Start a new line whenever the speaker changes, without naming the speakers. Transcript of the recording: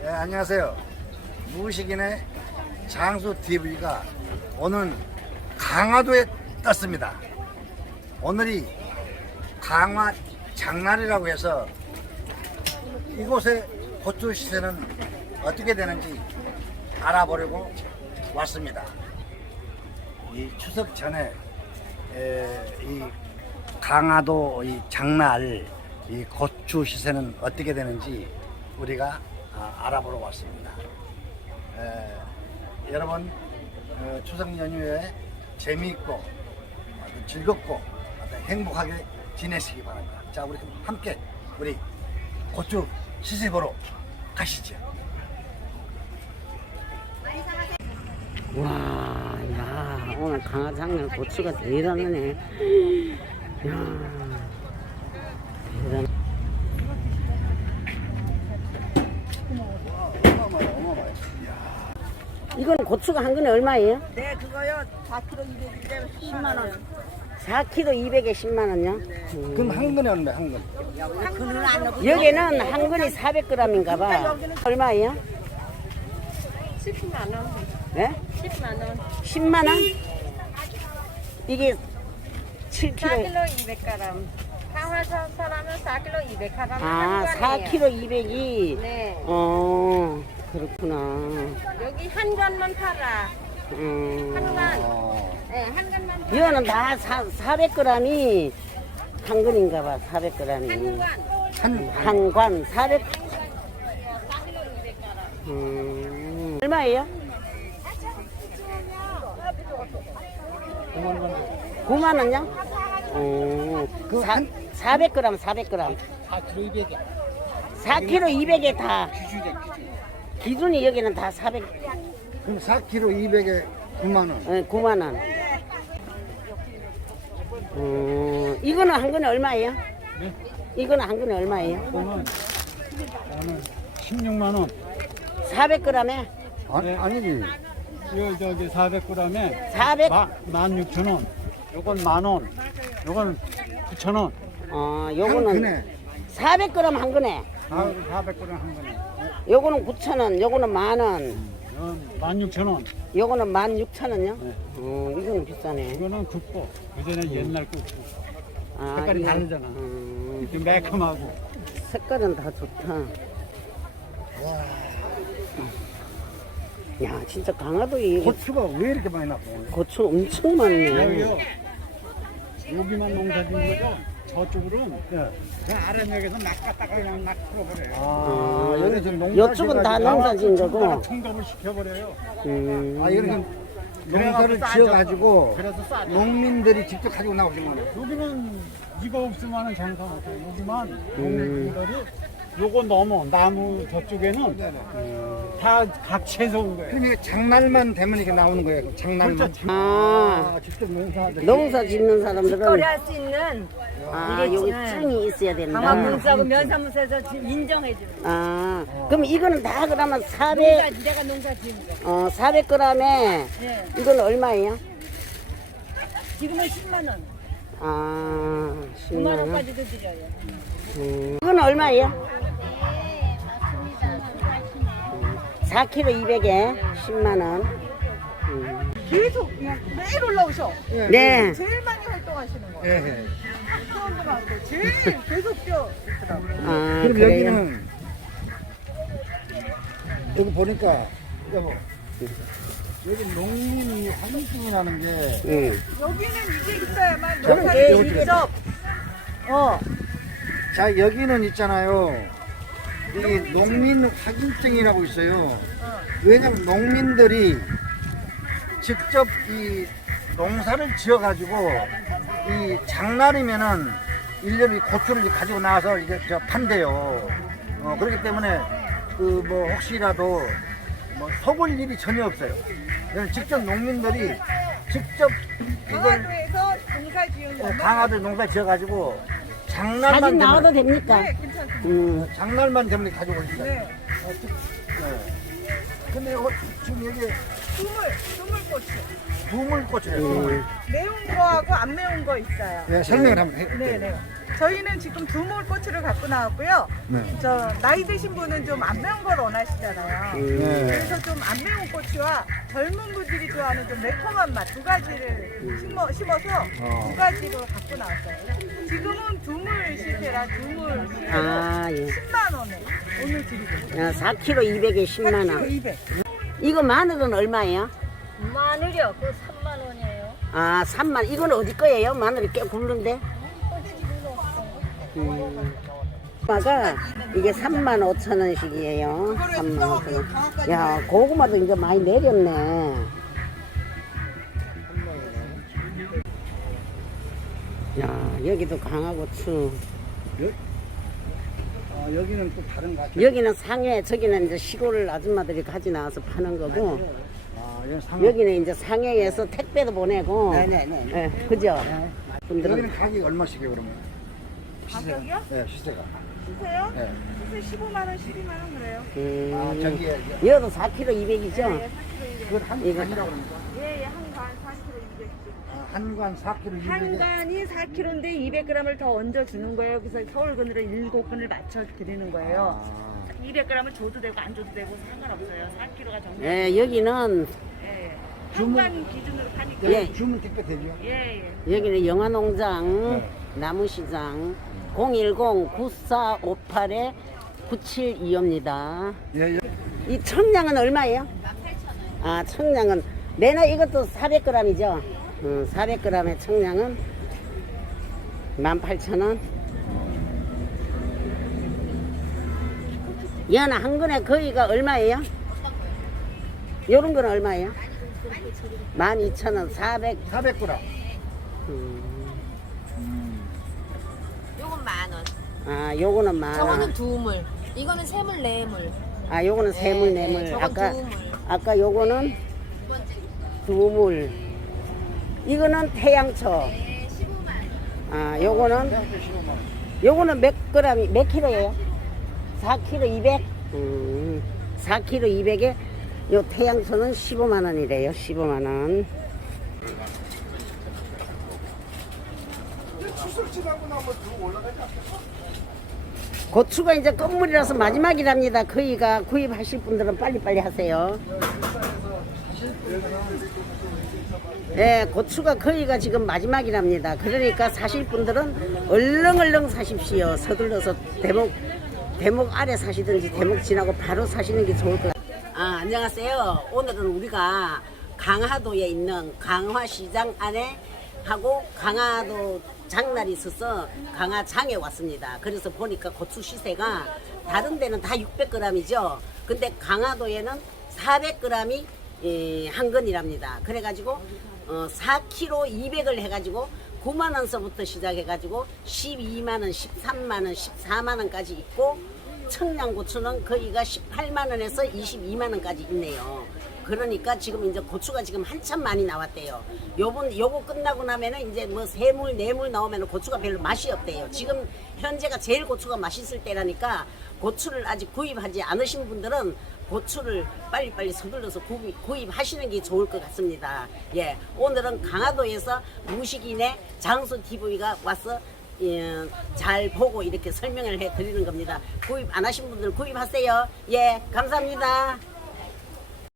네, 안녕하세요. 무식인의 장수 TV가 오늘 강화도에 떴습니다. 오늘이 강화 장날이라고 해서 이곳의 고추 시세는 어떻게 되는지 알아보려고 왔습니다. 이 추석 전에 에, 이 강화도 이 장날 이 고추 시세는 어떻게 되는지 우리가 아, 알아보러 왔습니다. 에, 여러분 어, 추석 연휴에 재미있고 즐겁고 행복하게 지내시기 바랍니다. 자, 우리 함께 우리 고추 보러 가시죠.
와, 야, 오늘 강화장면 고추가 대단하네. 야, 대단. 이건 고추가 한 근에 얼마예요?
네, 그거요. 4kg 200인데 10만 원.
4kg 200에 10만 원요? 음.
그럼 한 근에 얼마 한 근?
그는 안 넣고
여기는 한 근이 400g인가 봐. 얼마예요?
10만 원.
예?
10만 원.
10만 원? 이게 7kg.
4kg 200g. 강화서 사람은 4kg 200g.
아, 4kg 200이.
네.
어, 그렇구나.
여기 한 관만 팔아.
음.
한 관.
어,
네, 한 관만 팔아.
이거는 다 400g이 한 근인가 봐, 400g이.
한 관.
한한 관, 400. 음. 얼마예요? 9만 원요? 어,
그
사,
한-
400g, 400g.
4kg 200에
4kg 200에 다. 기준이 여기는 다 400,
그럼 4kg 200에 9만 원.
어, 9만 원. 어, 이거는 한 근에 얼마예요? 이거는 한 근에 얼마예요?
이거는 저는 16만 원.
400g에
아니, 아니지.
이 저기 400g에
400.
16,000원. 요건 만 원. 요건 9,000원.
어,
한
요거는
근에
400g 한 근에.
400g 한 거네.
요거는 9,000원, 요거는 만 원,
이건 16,000원.
요거는 16,000원요?
네.
어, 이거는 비싸네.
이거는 굽고 그전에 옛날 굽고
아,
색깔이
이거-
다르잖아.
음,
이렇게 매콤하고.
색깔은 다 좋다. 야, 진짜 강화도에
고추가 왜 이렇게 많이 나고?
고추 엄청 많네.
여기요. 여기만 농사 짓는 거죠. 저쪽으로는 그냥 아랫역에서 막 갖다가 그냥 막 풀어버려요.
아, 여기 지금 농사
이쪽은 다
지어가지고-
농사 지은 거고.
통갑을 시켜버려요.
음,
아, 여기는 농사를
그래갖고
지어가지고
그래서 싸죠.
농민들이 직접 가지고 나오신 거네.
여기는 이거 없으면 장사 못해요. 여기만
음.
농민들이 요거 넘어 나무 저쪽에는 다각 채소 온 거예요.
그럼 이게 장날만 되면 이렇게 나오는 거예요. 장날만.
그렇죠.
아,
아, 직접 농사하듯이.
농사 짓는 사람들은
거래할 수 있는
아,
이게
여기 증이 있어야 된다.
강화문사하고 면사무소에서 인정해주는 거야.
아, 그럼 이거는 다 그러면
농사,
400,
내가 농사 지은 거.
어, 400g에
네.
이건 얼마예요?
지금은 10만 원,
아,
9만
10만 원.
원까지도 드려요.
음. 이건 얼마예요? 4kg 200에 10만 원. 음.
계속 그냥 매일 올라오셔.
네.
제일 많이 활동하시는 거예요.
예, 예.
사람들한테 제일 계속 뛰어.
아,
그럼
그래요?
여기는 여기 보니까 여보 여기 농민이 환증이라는 게
응.
여기는 이게 있어야만
저는
농사를
여기
직접 어
자 여기는 있잖아요. 이 농민 확인증이라고 있어요. 왜냐면 농민들이 직접 이 농사를 지어가지고 이 장날이면은 일년이 고추를 가지고 나와서 이제 저 판대요. 어, 그렇기 때문에 그 뭐 혹시라도 뭐 속을 일이 전혀 없어요. 그래서 직접 농민들이 직접 이걸
강화도에서 농사 지은
어, 강화도 농사 지어가지고 장날만
사진
되면
나와도 됩니까?
네, 괜찮습니다.
음.
장날만 되면 가지고 오니까.
네.
어, 즉, 네. 근데 어, 지금 여기
두물, 두물고추.
두물고추예요.
음.
매운 거하고 안 매운 거 있어요.
네, 설명을 한번 해.
네 네. 저희는 지금 두물고추를 갖고 나왔고요.
네.
저 나이 드신 분은 좀 안 매운 걸 원하시잖아요.
네.
그래서 좀 안 매운 고추와 젊은 분들이 좋아하는 좀 매콤한 맛 두 가지를 심어, 심어서
어.
두 가지로 갖고 나왔어요. 지금은 두물 시세라 두물 시세로
아, 예.
10만 원에 오늘 드리고 있어요.
아, 4kg 200에 10만
4kg
원.
200.
이거 마늘은 얼마예요?
마늘이요. 그 3만 원이에요.
아, 3만. 이건 어디 거예요? 마늘이 꽤 굵은데. 음. 고구마가 이게 3만 5천 원씩이에요. 3만 5천 원. 야, 고구마도 이제 많이 내렸네. 야, 여기도 강화고추.
어, 여기는 또 다른 것 같아요.
여기는 상해, 저기는 이제 시골 아줌마들이 가지 나와서 파는 거고,
아, 여기 상.
여기는 이제 상해에서 택배도 보내고,
네네네.
예, 그죠? 분들은
여기는 가격이 얼마씩이에요 그러면? 시세가?
가격이요?
네, 시세가.
주세요?
네.
시세 15만 원, 12만 원 그래요.
음,
아, 저기
이것도 4kg 200이죠?
그건 한
이거.
관이라고 그럽니까?
예, 예, 한관 4kg 200.
아, 한관 4kg 200에
한간이 4kg인데 200g을 더 얹어 주는 거예요. 그래서 서울 근으로 7근을 맞춰 드리는 거예요.
아,
200g을 줘도 되고 안 줘도 되고 상관없어요. 4kg가 정말
예, 여기는,
예.
주문-
한간 기준으로 파니까.
예.
여기 주문 택배 되죠?
예, 예.
여기는 영화농장,
네.
나무시장, 010-9458-9725입니다.
예, 예.
이 청량은 얼마예요? 아, 청량은, 내나 이것도 400g이죠? 음, 400g의 청량은 18,000원. 연아 한 근에 거의가 얼마예요? 요런 거는 얼마예요? 12,000원, 400.
400g.
요건 만 원.
아, 요거는 만 원.
저거는 두물. 이거는 세물 네물.
아, 요거는 세물,
네,
네물.
저건
아까,
두물.
아까 요거는 두물. 이거는 태양초.
네, 15만 원.
아, 요거는, 요거는 몇 그램이, 몇 킬로예요? 4kg 200? 음, 4kg 200에 요 태양초는 15만 원이래요. 15만원. 고추가 이제 끝물이라서 마지막이랍니다. 거의가 구입하실 분들은 빨리빨리 하세요. 예, 고추가 거의가 지금 마지막이랍니다. 그러니까 사실 분들은 얼렁얼렁 사십시오. 서둘러서 대목, 대목 아래 사시든지 대목 지나고 바로 사시는 게 좋을 것 같아요. 아, 안녕하세요. 오늘은 우리가 강화도에 있는 강화시장 안에 하고 강화도 장날이 있어서 강화장에 왔습니다. 그래서 보니까 고추 시세가 다른 데는 다 600g이죠. 근데 강화도에는 400g이 예, 한 건이랍니다. 그래가지고 어, 4kg 200을 해가지고 9만 원서부터 시작해가지고 12만 원, 13만 원, 14만 원까지 있고 청양고추는 거기가 18만 원에서 22만 원까지 있네요. 그러니까 지금 이제 고추가 지금 한참 많이 나왔대요. 요번 요거 끝나고 나면은 이제 뭐 세물 네물 나오면은 고추가 별로 맛이 없대요. 지금 현재가 제일 고추가 맛있을 때라니까 고추를 아직 구입하지 않으신 분들은 고추를 빨리빨리 서둘러서 구입, 구입 하시는 게 좋을 것 같습니다. 예, 오늘은 강화도에서 무식인의 장수 TV가 와서 예, 잘 보고 이렇게 설명을 해 드리는 겁니다. 구입 안 하신 분들 구입하세요. 예, 감사합니다.